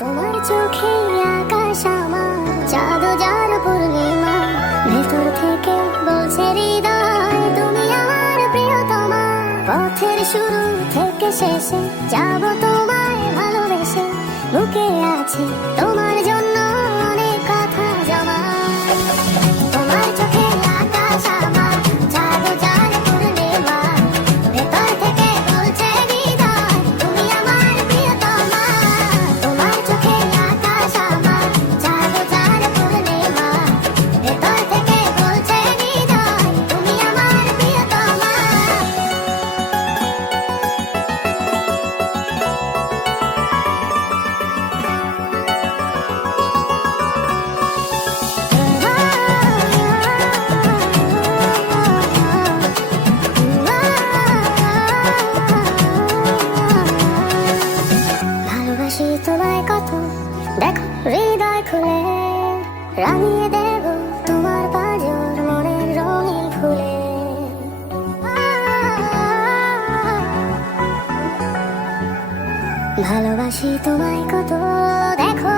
তোমার চোখে আকাশ আমার, চাঁদ যার পূর্ণিমা, ভেতর থেকে বলছে হৃদয় তুমি আমার প্রিয়তমা। পথের শুরু থেকে শেষে যাব তোমায় ভালোবেসে, বুকে আছে তোমার জন্য অনেক কথা জমা। তোমার চোখে আকাশ আমার, চাঁদ যার পূর্ণিমা, ভেতর থেকে বলছে হৃদয় তুমি আমার প্রিয়তমা। তোমার চোখে আকাশ আমার, চাঁদ যার পূর্ণিমা, ভেতর থেকে বলছে হৃদয় তুমি আমার প্রিয়তমা। ভালোবাসি তোমায় কত, দেখো হৃদয় খুলে, রাঙিয়ে দেব তোমার পাঁজর মনের রঙিন ফুলে। ভালোবাসি তোমায় কত, দেখো